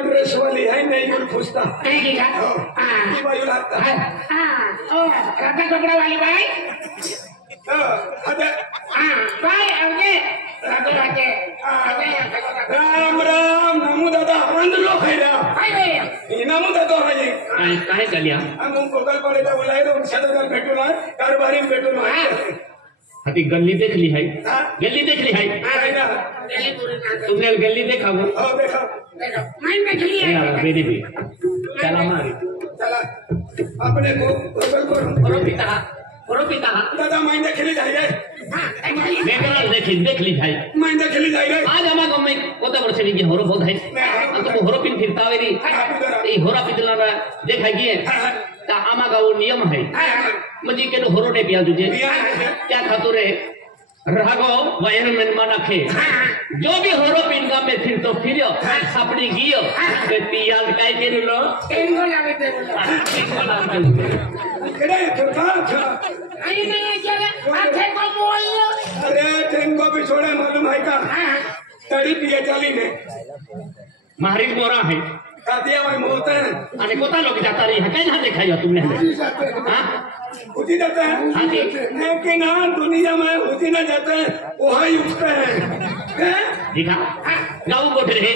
Dress वाली है नहीं पूछता कपड़ा वाली भाई राम राम नमो दादा मंदलो खैरा नमो दादा है काय चलिया हम कोकल पड़ेगा बुलाए तो सदर भेटू ना कारबारी भेटू ना अभी गली देख ली है गली देख ली है तुमने गली देखा वो देखा मैं देख ली है मेरी भी चला मारी चला अपने को करो पिता दादा मैं देख ली जाए देख ली भाई मैं देख ली जाए आज हमारा गांव में कोता वर्ष की होरो बहुत है तो होरो पिन फिरता है री होरा पिटला ना देखा की है ता आमा का वो नियम है मुझे के तो होरो ने पिया तुझे क्या खातो रे रागो वयन मन मना खे जो भी होरो पिनगा में फिर तो फिर अपनी गियो पे पिया काय के लो टेंगो लागे केड़े छोटा अरे नहीं चले आखे को बोल अरे टेंगो भी छोड़े मालूम है का तड़ी पिए चाली में मारी मोरा है कादिया में मोते हैं अने कोता लोग जाता रही है कहीं देखा तुमने हां उठी जाते हैं हाँ जी लेकिन हाँ दुनिया में उठी न जाते हैं वही उठते हैं दिखा गाँव गोठ रहे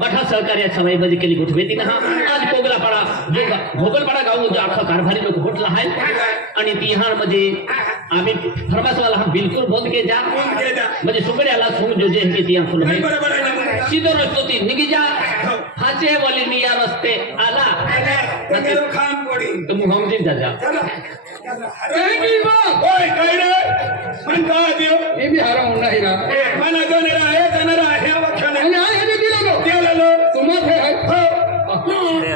बठा सहकार्य 6 बजे के लिए उठवे थी ना आज कोगला पड़ा जो भोगल पड़ा गाँव जो आखा कारभारी लोग होटला है आणि तिहार मध्ये आम्ही फरमास वाला हम बिल्कुल बोल के जा म्हणजे सुकडे आला सुन जो जे के तिया खुल है सीधो रस्तो ती निगी जा हाचे वाली निया रस्ते आला खान पड़ी तुम हम दिन जा अरे की बात ओए कह रे मन का दियो ये भी हारा होना ही ना मन जनरा है वखन अरे आए ये दिला लो दिला लो तुम है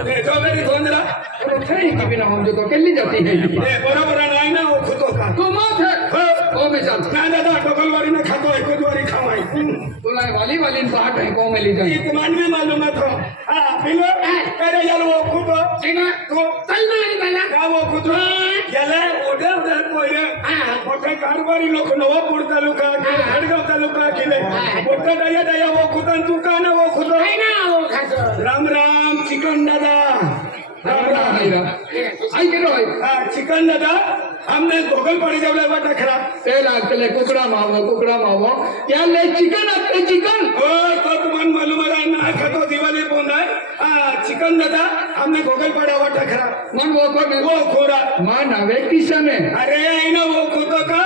ए जो मेरी गोंदरा ट्रेन की बिना हम जो तो केली जाती है ए बराबर नहीं ना वो खुद का तुम है ओ में चल ना दादा टोकल वाली ना खातो है खुद वाली खावाई बोला वाली बात है को में ले जाए एक मान में मालूम है तो हां बिलो करे यार वो खुद सीना तो चल मारी वाला का वो खुद याला ओडर कोई मोठे कारभारी लोक नवा पुरता लोका खडगाव तालुका केले मोठा दया वो खुद तू का ना वो खुद है ना वो खासो राम राम चिकन दादा राम राम आई के रोय चिकन दादा हमने गोगल पड़ी जवले बटा खरा तेल आकले कुकड़ा मावो या ले चिकन आपके चिकन ओ तो तुमन मालूम है ना खतो दिवाली बोंदा चिकन दादा हमने गोगल पड़ा बटा खरा मन वो खोरा मान आवे किसन है अरे आईना वो खुद का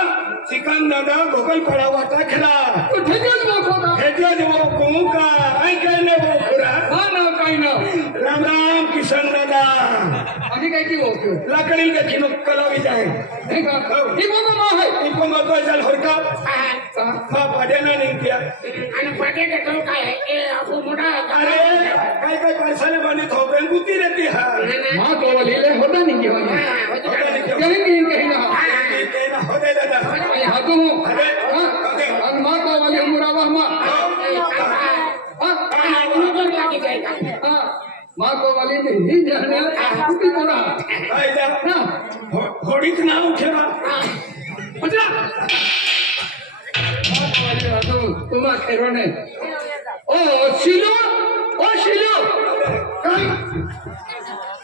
चिकन दादा गोगल पड़ा बटा खरा तो ठेकल वो खोदा हेटिया वो को का आई कहने वो खोरा ना काइना राम राम किशन दादा अभी काय की वो क्यों लकड़ी के खिनो कला भी जाए देखा इको मां है इको मत चल होरका हां पड़े ना नहीं किया आणि पटे के तो काय ए आपको मोठा अरे काय पैसा ने बने तो बेंगुती रहती है मां तो वाली ले होता नहीं क्यों कहीं ना कहना हो दे दादा आई हाथों अरे और मां तो वाली मुरावा मां हां मां को वाली नहीं जाने कुछ बोला आई जा ना थोड़ी ना उठेगा बजा तुम खेरो ने ओ शिलो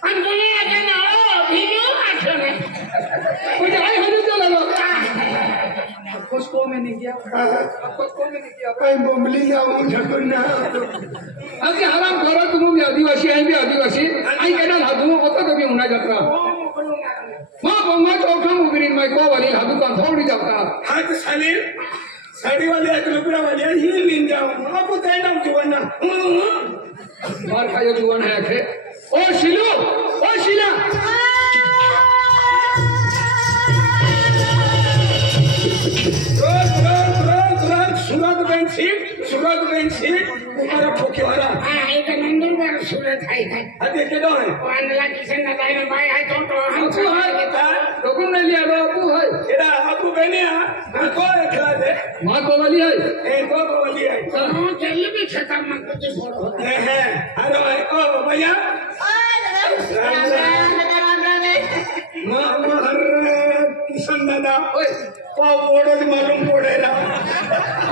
अंजलि आजना ओ वीडियो आछने मुझे आई हो चला लो उसको में नहीं किया कोई बोमली ना वो झटना अभी हराम करो आदिवासी आई भी आदिवासी आई केडा हादू ओता कभी उना जात्रा मां तो काम उगरी मैं को वाली हादू का थोड़ी जाता हाथ साली साड़ी वाली है लुगड़ा वाली है ये लीन जाओ आपको कहना जुवाना मार खायो जुवान है आखे ओ शिलू ओ शिला सुरत बेन सीट तुम्हारा ठोकेवारा एक नंदुरबार सुरत है अरे केडो है वांडला किशन नदाई में भाई है तो हम आपू है लोगों ने लिया आपू है एरा आपको बनिया को खिला दे मां को वाली है ए को वाली है हां चल भी छता मन को जी छोड़ो है अरे ओ भैया किशन दादा ओए ओडो मालूम पड़ेला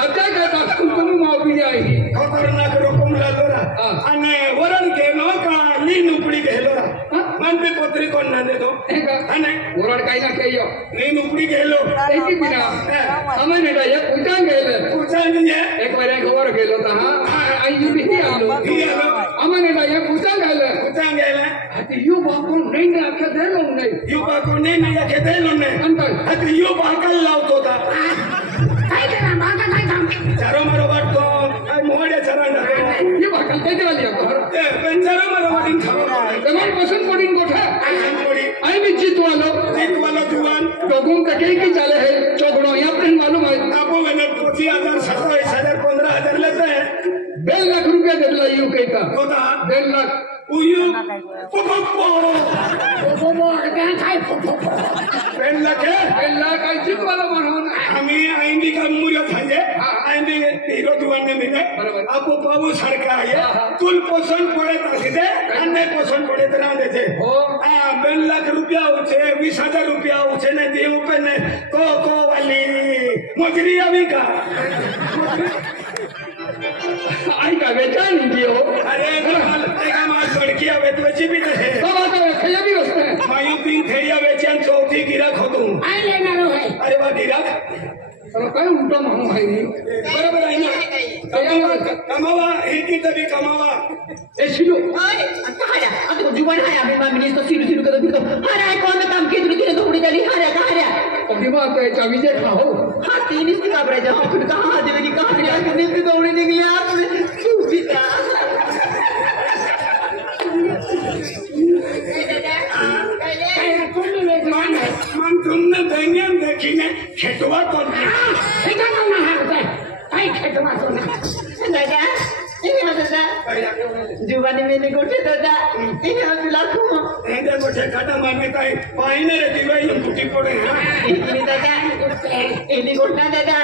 अच्छा कहता तुम माफी जाएगी खतरनाक रकम लालोरा अने वरण के नो का लीन उपड़ी गेलोरा मन पे पत्री कोन ना दे दो अने वरण काई ना कहियो लीन उपड़ी गेलो एक ही बिना हमें नेटा ये पूछांग गेले पूछांग ये एक बार खबर गेलो ता आई यू भी आलो हमें नेटा ये पूछांग गेले अति यू बाको नहीं ना के दे लो नहीं यू बाको नहीं ना के दे लो नहीं अंकल अति यू बाकल लावतो ता काय करा मागा काय काम चारो मारो वाट तो आई मोहडे चरांडा ये बाकल दे वाली घर ए पेंचारो मारो वाटिन खावा तमाम पसंद पड़िन कोठा आई भी जीत वालो जुवान लोगों का कहीं चले है चौकड़ो यहाँ पर मालूम है आपको मैंने 25,000 27,000 15,000 लेते हैं 1.5 लाख रुपया दे दिला यू कहीं का होता 1.5 लाख उयू वो क्या काय पेन लगे 1.5 लाख आई जीत वाला मानो आम्ही आईंदी का मूल्य खाजे आईंदी हिरो दुकान में मिले आपको पाऊ सड़का है तुल पसंद पड़े तो सीधे अन्य पसंद पड़े तो ना देते हो 1.5 लाख रुपया उछे 20,000 रुपया उछे ने दे ऊपर ने को वाली मजरी अभी का आई का बेचा नहीं दियो अरे का माल लड़की अबे तो जीवित है सब आता है खया भी होता है मायू 3 थैलियां बेचन चौथी गिराक हो दूं आई लेना रो है अरे वाह गिराक चलो काय उल्टा माहू है बराबर है ना कमावा एक ही तभी कमावा ए शिलू अरे कहां आता जुवान है अभी मैं मिनिस्टर सिरू कर दो अरे कौन काम के तुझे तो उड़ी चली हारे कहां अभी बात है चाबी जे खाओ हां तीन इसकी खबर है जहां फिर कहां आ जाएगी कहां से आके नींद दौड़ने निकले आपने सुविधा मन तुमने देंगे देखिने खेतवा कौन इधर ना हारते आई खेतवा तो ना दादा इन्हें दादा जुवानी में निकोटे दादा इन्हें लाखों ऐसे कोठे काटा मारने का पाइने रहती भाई ये मुट्ठी पड़े इन्हें दादा इन्हें कोटना दादा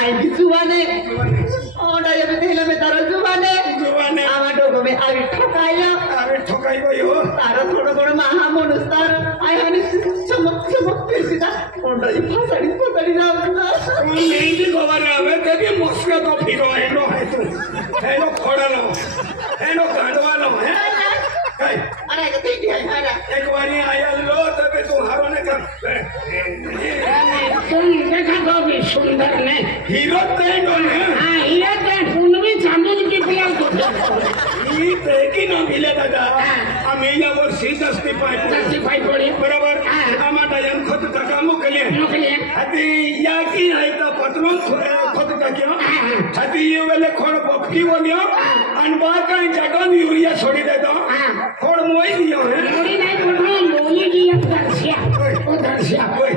आई भी जुवाने और ये बेटेला में तारा जुवाने आवाज़ों को में आगे ठोकाई को यो तारा थोड़ा महा मनुस्तार आई हनी चमक सीधा और ये फासड़ी पोतड़ी ना नहीं भी खबर आवे तभी मस्का तो फिरो है तू खोड़ा लो गांडवा लो है अरे ठीक है एक बारी आया लो तभी तुम्हारों ने तुम देखा तो भी सुंदर ने हीरो तेंडो ने हाँ हीरो तेंड उनमें चांदनी की पिलाव तो ही तेकी ना मिले दादा हमें या वो सीधस्ती पाई पड़ी बराबर हमारा यंग खुद तक मुकले अति या की है तो पत्रों खुद तक क्यों अति ये वाले खोड़ पक्की बोलियो अनबा का जगह यूरिया छोड़ी दे दो खोड़ मोई दियो है मोरी नहीं बोलो मोली की दर्शिया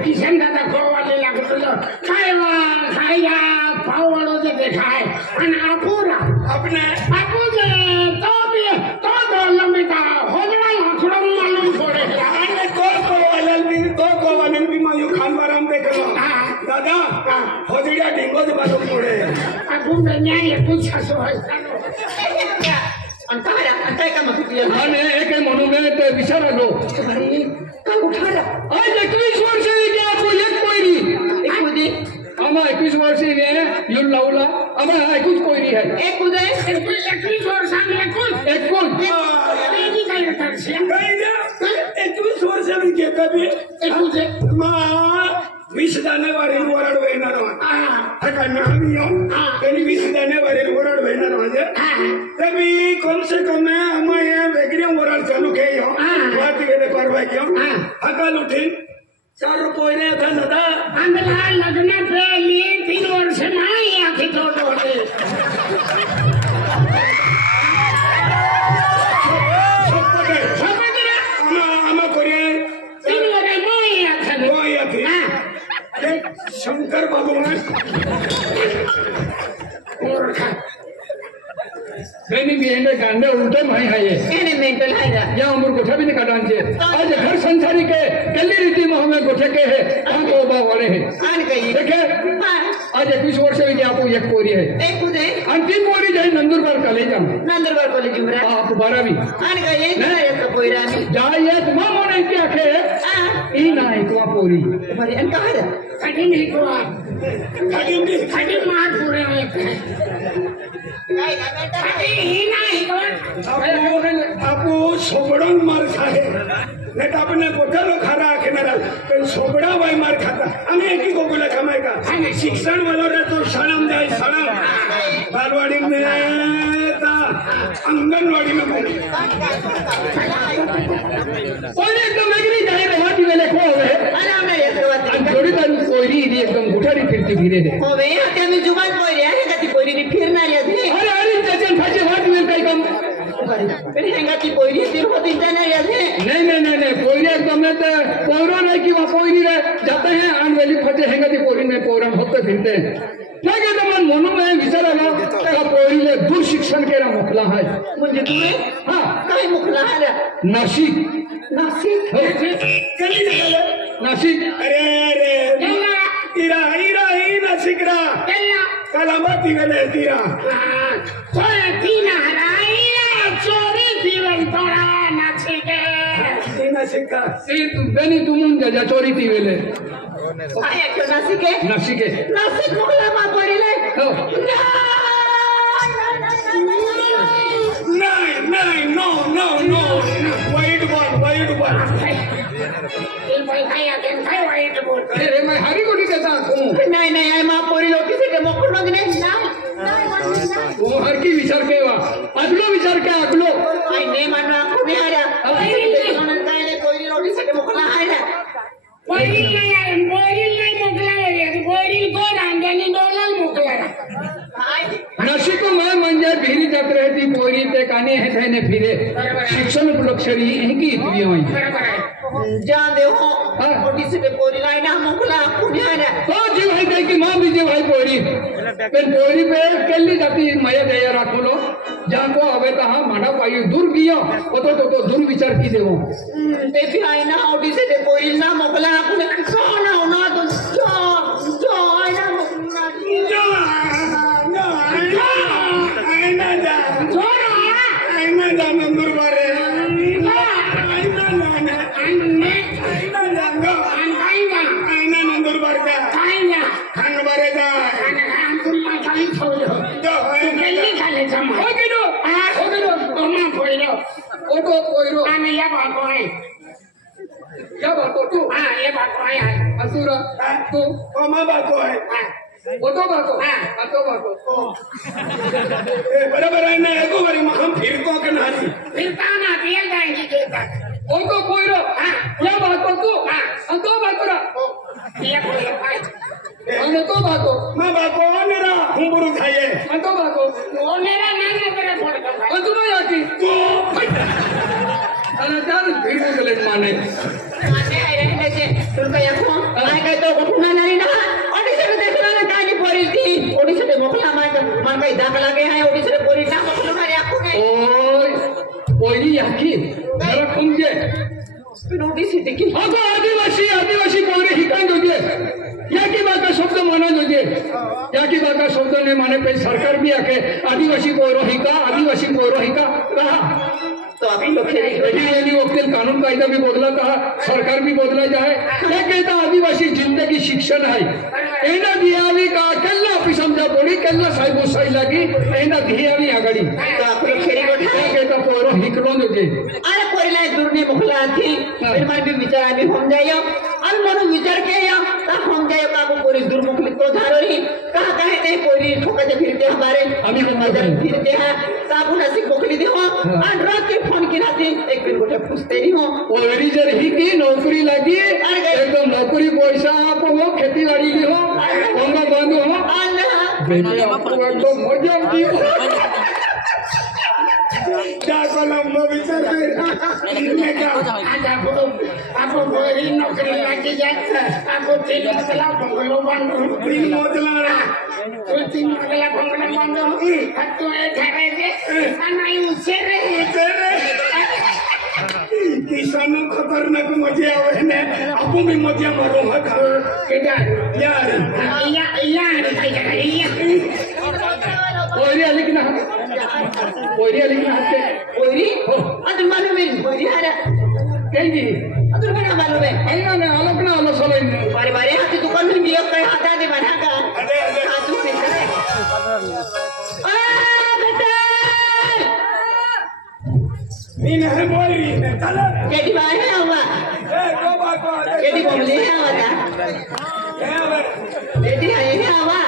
किशन दादा को वाले लागतो जो खाया पाव वालों से देखा है अन अपूरा अपने आपू जे तो लंबिता होजड़ा लाखड़ों मालूम पड़ेगा अरे को वाले भी मायू खान बाराम देख लो दादा होजड़ा डिंगो से मालूम पड़े आपू में न्याय कुछ हसो है अंतारा अंताय का मत किया माने एक मोनुमेंट विचार लो अरे का उठारा आज 21 वर्ष की आपको एक कोई नहीं एक खुदी आमा 21 वर्ष में यू लाउला आमा 21 कोई नहीं है एक खुदे 21 वर्ष में कुल एक कोई बेबी का दर्शिया कहीं ना 21 वर्ष में क्या कभी तुझे माँ विष दाने वाले वरड वेना रहा था नामियों कहीं विष दाने वाले वरड वेना रहा तभी कम से कम हमें वेग सकाळ उठीन 4 रुपये था दादा आम्हाला लग्न पहले 3 वर्ष नाही आखी तोड होते आम्हा कोरे 3 वर्ष नाही आखी होय आखी शंकर भगवान मूर्खा बेनी भी एंडे गांडे उल्टे भाई है ये એને મેન્ટલ હાયરા या उम्र गोठा भी निकाल छे आज घर संसारी के कल्ली रीति में हमें गोठे के है हम तो बा वाले है આન કઈ देखे હા आज 21 वर्ष में आपको एक कोरी है એ કુદે अंतिम कोरी जाए नंदुरबार कॉलेज में નંદરબાર કોલેજ ઉમરા आप 12वीं આન કઈ એ તો પોઈરાની जाए एक मामो नहीं क्या के આ ई ना एक पोरी ભરી અન કહારા कधी नाही को खाली कधी मार पुरे होते कधी ही नाही को आपू सोबडन मार खाए नहीं तो अपने गोठा खारा आखेनारा पण सोबडा बाई मार खाता आम्ही एकी गोकुला कमाय का शिक्षण वालों रे तो शाळाम जाय शाळाम बालवाडी में ता अंगनवाडी में कोई एकदम लगरी जाए रहती वेले को होवे અને અમે એક વાત जोड़ी दारू कोई री एकदम गुठारी फिरती फिरे दे હવે તમે જુબાન પોઈરા હે કતી પોઈરી ફિરનારી હતી अरे अरे जजन फाचे वाट में कई कम પણ હેંગાતી પોઈરી ફિર હોતી જાના યાદે नहीं कोई एकदम में तो पौरा नहीं कि वहाँ कोई नहीं जाते हैं आन वाली फटे हैंगे तो कोई में पौरा होते फिरते हैं क्या कहते मन मनो में विचार आला का कोई ले दूर शिक्षण के ना मुखला है म्हणजे तुम्ही हाँ काय मुखला हारा नासिक नासिक कली निघाले नासिक अरे अरे इरा इरा इरा सिकरा त्याला कलामती गेले तीरा कोण तीन हराईला चोरी पिवल तोडा नाची के तीना सिक्का बेनी तुम जा चोरी थी वेले काय ऐकलं नासिक आहे नासिक है नासिक मुखला मा पोरीले हो नहीं no no no white ball ये बाई काय आकेन काय वाईट बोल अरे मैं हारी को नहीं कहता हूँ नाही नाही आहे मा पोरी लोकी से मोकळ मग नाही वो हर की विचार के वा अगलो विचार के अगलो आई ने मानवा कोणी हारा पोरी लोकी से मोकळा हारा वडील नाही मोकला वडील कोण अंगाने डोलाल मोकला नाशिक में मंजे भीरी जात रहती पोरी ते काने है थने फिरे शिक्षण लक्षरी इनकी इतनी हुई बरोबर आहे जा दे हो मोठी से पोरी लाई ना मोकला कोणी हारा तो जी भाई कह की मां भी जी भाई पोरी पेन पोरी पे केली जाती मया दया राखलो जाको अबे तहा माना पाई दूर गियो तो दूर विचार की देवो ते भी आई ना मोठी से पोरी ना मोकला कोणी सोना होना तो जो आई ना मोकला आईना जा नंबर बारे आईना नंबर बार का खान बारे जा ओको कोइरो या बाको आहे क्या बात तू हा ये बाको आहे असुरा तू मामा बाको है ओतो बातो अतो बातो बरोबर आहे ना एको बारी मग हम फिरतो का नाही फिरताना तेल जायची घेतात ओको कोइरो क्या बातो तू अतो बातोरा ये कोई आहे अने तो बातो मा बाको नेरा हुंबुरु खाये अतो बातो ओनेरा नाना करे पडतो अतो मा याकी तो अने चार भीड़ गले माने माने आई रहने से तुमका यखो आई काय तो उठना नाही ना ओडिसे देखला ना कानी पोरी थी ओडिसे मोकला मन काय दाग लागे है ओडिसे पोरी ना मोकला मारे आखो नाही ओय ओयली याकी जरा समजे ओडिसे देखी अगो आदिवासी पोरे हिकान जोजे याकी बाका शब्द माना जोजे याकी बाका शब्द ने माने पे सरकार भी आके आदिवासी पोरो हिका रहा तो अभी लोग खेली यानी वकील कानून कायदा भी बदला था सरकार भी बदला जाए क्या कहता आदिवासी जिंदगी शिक्षण है एना दियावी का कल्ला पिसमजा पड़ी कल्ला साहिब साई लगी एना दियावी आगड़ी तो आप लोग खेली क्या कहता पोरो हिकलो जोजे अरे पोरीला दूरने मोकला थी फिर मार भी विचार आम्ही होऊन जायो आणि म्हणून विचार केला का होऊन जायो का पोरी दूर मोकली तो धारोरी का काय नाही पोरी ठोका बजे फिरते हमारे अभी को मर गए फिरते हैं साबुन ऐसी कोकली दे हो और रात के फोन की रात एक दिन गोटे पूछते नहीं हो ओरी जर ही की नौकरी लगी एकदम नौकरी पैसा आप हो खेती बाड़ी की हो कोना बंद हो बेटे आपको एकदम मजा आती हो क्या कलम विचार आपको कोई नौकरी लगी जाए आपको 3 मतला बंगलो बंद 3 मोतला तो 3 मतला बंगलो बंद तो ये ठहरे के नहीं उसे रे किसान खतरनाक मजा आवे ने आपको भी मजा मारो हथा यार ओरी आली की ना ओरी आली की ना ओरी अदर मालूम है ओरी आ रहा कहीं अदर क्या मालूम है अल्लाह ने अलग ना अलग सोले बारे बारे हाथी दुकान में दिया कहीं हाथा दे बना का अरे हाथ से करे बेटा इन है बोली ने चल केडी बाहर है हुआ ए को बात केडी बोले है हुआ केडी आई है हुआ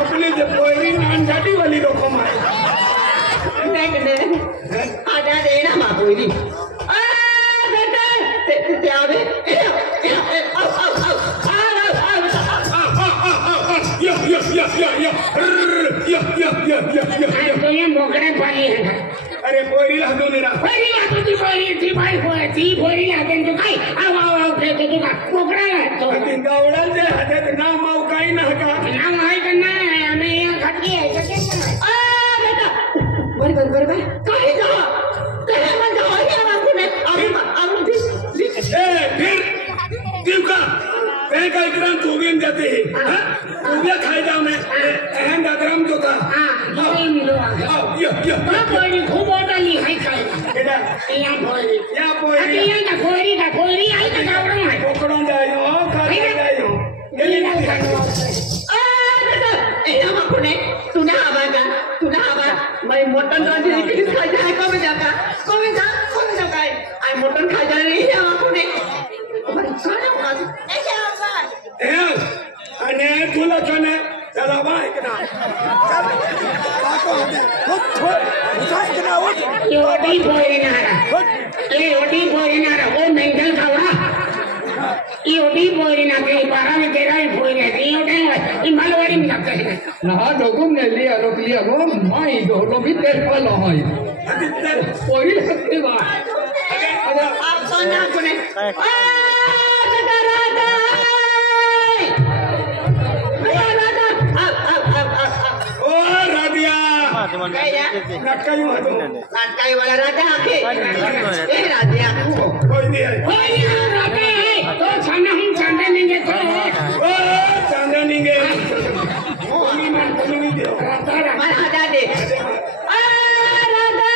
अपने जो कोई नानझाटी वाली रकम है देख दे आजा देना मां कोई आ बेटा ते आवे तो ये मोकड़े पाली है अरे कोई लागो मेरा कोई लागो थी भाई कोई लागो तो काय आओ के तो का मोकड़ा है तो गावड़ा जे हदे नाम आउ काई ना का नाम है कि ना हमें यहां खट गया है आ बेटा बड़े काहे जा तेरे मन जाओ या बाबू ने अब ए फिर दिवका मैं का ग्राम तोबियन जाते हैं हां तोबिया खाई जाओ मैं एहन ग्राम जो था हां ये मिलो या कोई खूब डाली है काय केडा या कोई पोरी या कोई आई तो गावड़ा है पकड़ो जायो खाई जायो ये ना खानो आ बेटा ए हम कोने तू ना आवा मैं मटन रांधी के खाई जाए कब जाका आई मटन खाई जा रही है कोने भाई खाना का ऐसे आवा ए अने तुला कने चला भाई कना चल काको हदे उठाई कना उठ ये ओडी बोई ना वो मेंटल खावा ये ओडी बोई ना के 12 में 13 में बोई ना ये ओडे मालवाड़ी में लगता है ना डोगुम ने लिया रोक लिया गो माई दो लो भी तेरे पालो होई ओरी सकते बा आप सोना कोने आ बेटा राधा ओ राधिया नाटकाई हदो नाटकाई वाला राधा आके ए राधिया कोई नहीं है ओए राधे तो चांदा नहीं तो ओ चांदा निंगे ओनी मन नहीं दे मन हटा दे आ राधा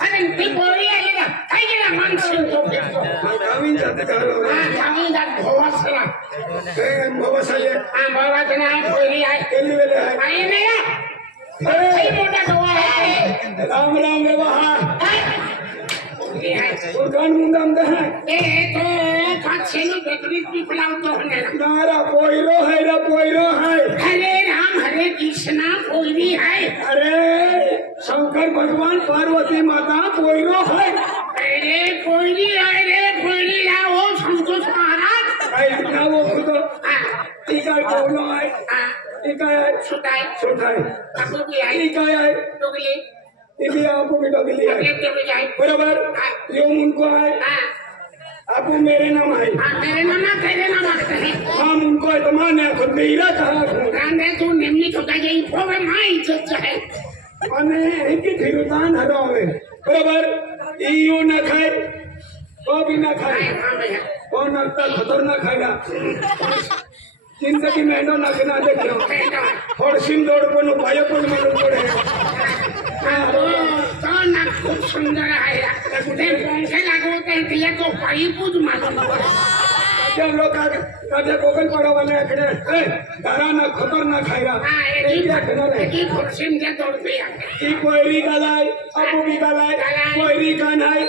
अरे ते बोरी आले ना काय गेला माणसं तो कावीन जाते करो कामी दात भवासला ए बाबा साले भवाचं नाव बोरी आहे केली वेले है आहे ना काही मोठा गवा आहे राम राम रे वहा उर्गान मुंडम दे ए तो काछेनु बेकरी पिपलावतो होने नारा पोइरो है हरे राम हरे कृष्णा बोरी है अरे शंकर भगवान पार्वती माता पोइरो है अरे बोरी है वो संतोष महाराज आई ना वो खुद टीका बोलो है टीका है सुटाई आपको भी आई टीका है डोगली इसी आपको भी डोगली है एक तो भी जाए बराबर यो उनको है आपको मेरे नाम है मेरे नाम ना तेरे नाम आते हैं हम उनको इतमान है खुद मेरा कहा रांधे तू निम्नी तो कहे ये प्रोग्राम माई चाहे अने एक फिरुतान हरावे बराबर इयो ना खाए वो भी ना खाए वो नरता खतरनाक खाएगा जिंदगी में नो ना देखो और सिंह दौड़ को नो पायो को मालूम पड़े तो ना खूप सुंदर आहे ते पंखे लागवते तिला तो पाईपूच मारून त्या लोक माझ्या गोगल पडावाले इकडे घराना खतरनाक खायला की खुर्शींच्या तोडते ती कोयरी गालाय अपू बी गालाय कोयरी का नाही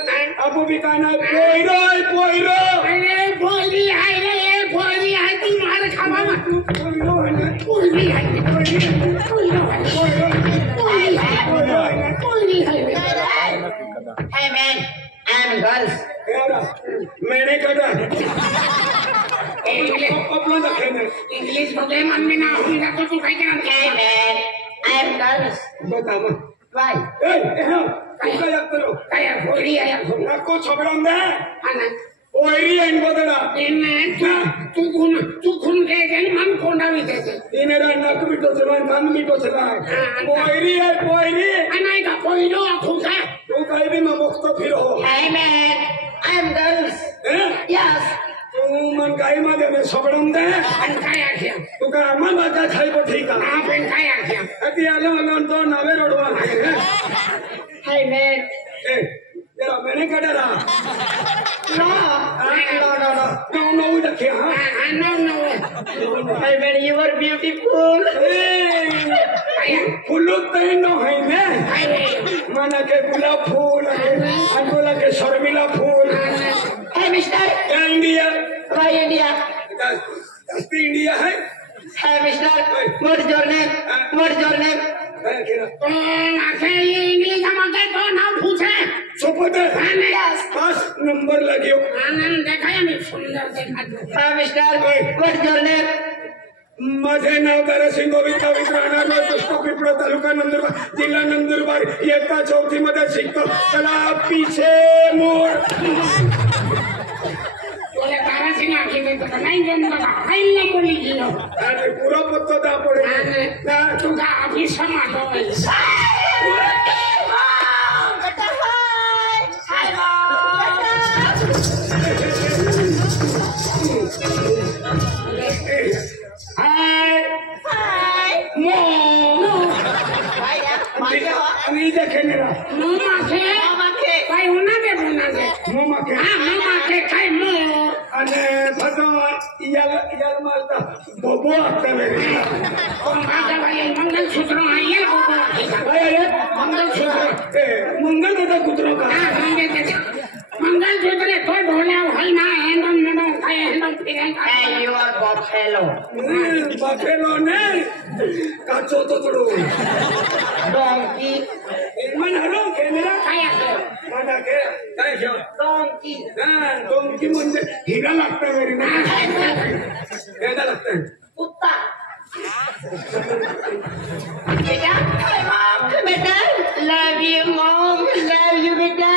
अपू बी का नाही पोयरो पोयरो अरे बोली आहे रे बोली आहे ती मार खावा पोयरो आहे ना बोली आहे पोयरो Hey man, I'm girls. मैंने कटा अपना दखेने इंग्लिश मध्ये म्हणणे ना होईना तो तू काय Hey करणार man, I'm girls. बता मग Why? काय करो काय बोली आहे नको छोकरांना आणि कोयरी आहे बदला तू खून घे मन कोंडावी त्याचे इनेरा नक बिटो चला कान बिटो चला कोयरी आहे कोयरी नाही का पहिलो खुका तू काही बी मग बघतो फिरो Hey man, I'm girls. Yes. तू मन काही मध्ये सोडून दे आणि काय आख्या तू का आम्हाला काय खायको ठीक आहे आपण काय आख्या ती आलो तो नवे रोडवा Hey man. तेरा मैंने कटा रहा No. No. नो नो रखे हाँ Hey man, you are beautiful. फुल्लू Taino है ने माना के गुलाब फूल अंगोला के शर्मिला फूल Hey mister. India Why India? India है Hey mister. What's your name? What's your name? English मध्ये तो नाव पूछे सोपत Yes. पास नंबर लगियो आनंद देखाया मी सुंदर देखा Hi mister. What's your name? माझे नाव दारासिंग गोविंद राहणार पुष्पक पिपळा तालुका नंदुरबार जिल्हा नंदुरबार इयत्ता 4थी मध्ये शिकतो चला पीछे मोड तुला तारासिंग आखी देतो का नाही जमलं खायला कोणी गेलो अरे पुरा पत्ता दा पडे तुझा अभिषम आणि देखे मेरा काय होणार ते बोलणार मो माके मागे काय मग आणि भगवान याला मारता बोबो आता मेरे मंगलसूत्र अरे मंगल दादा कुत्रो का मंगलसूत्र तो ढोल्या होई ना हेंडम हेंडम काय हेंडम Hey, you are buffalo. बाफेलो ने काचो तो तोडो Donkey. मन हरो केमेरा काय माना के काय घेऊ Donkey. हां दोनकी म्हणजे हिरा लागतं मेरी ना हेदा लागतं Kutta. Beta. Hi mom. Beta. Love you mom. Love you beta.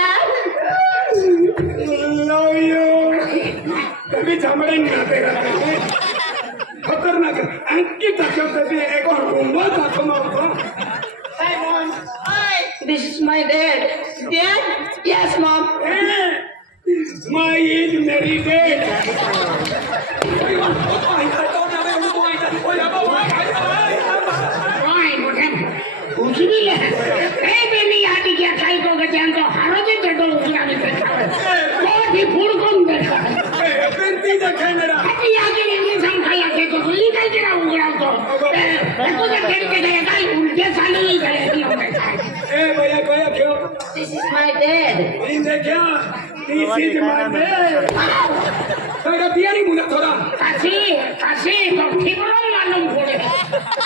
Love you कभी झमड़े नहीं आते रहते खतरनाक अंकी तक एक और रूमवा ताको मारतो Hi mom. Hi. This is my dad. Dad? Yes mom. My is मेरी डेड काय मोठे उचली ए बेनी आधी क्या काय को गजान तो हारोजे पेटो उचला मी कोठी फुडकोन देखा पेंटी देखे मेरा आधी आगे इंग्लिश हम खाया के को ली काय करा उगड़ा तो तो के खेल के गए काय उनके साले ही गए ए भैया क्यों This is my dad. इन देखा दिस इज माय डेड तेरा पियारी मुना थोड़ा काशी तो ठिबरो मालूम पड़े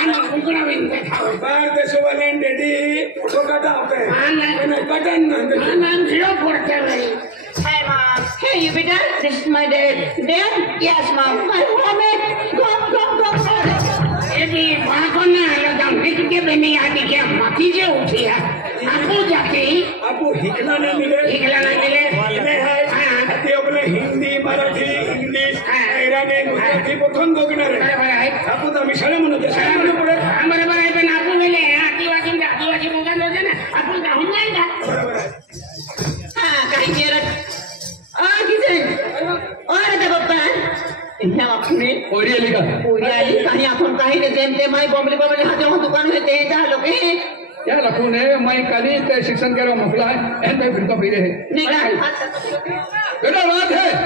ana उगड़ा बिन देखा बाहर देश वाले डेडी फोटो काटा होते ana बटन ana जीरो पड़ते भाई Hi mom. Hey you beta. This is my dad. Dad? Yes mom. My mom. Go. एबी बाकोना लगा मिट के बेनी आदि के माटी जे उठिया आपो जाके आपको हिकला नहीं मिले मिले है अति अपने हिंदी मराठी इंग्लिश ईरानी गुजराती पठन दोगणार आहे आपको तो मिशाले म्हणते शाळे पडे हमारे बराबर पे आपो मिले आदिवासी मुगल होते ना आपो जाऊन जाएगा काही केरत. किती? अरे बाप्पा. ह्या वाखणे. ओरी आली का पुरी आली काही आपण काही ते जेमते माई बॉम्बले हाते दुकान होते त्या लोके क्या लखून है मैं कल शिक्षण के मोकला है फिर तो फिर है निकाल बेटा रात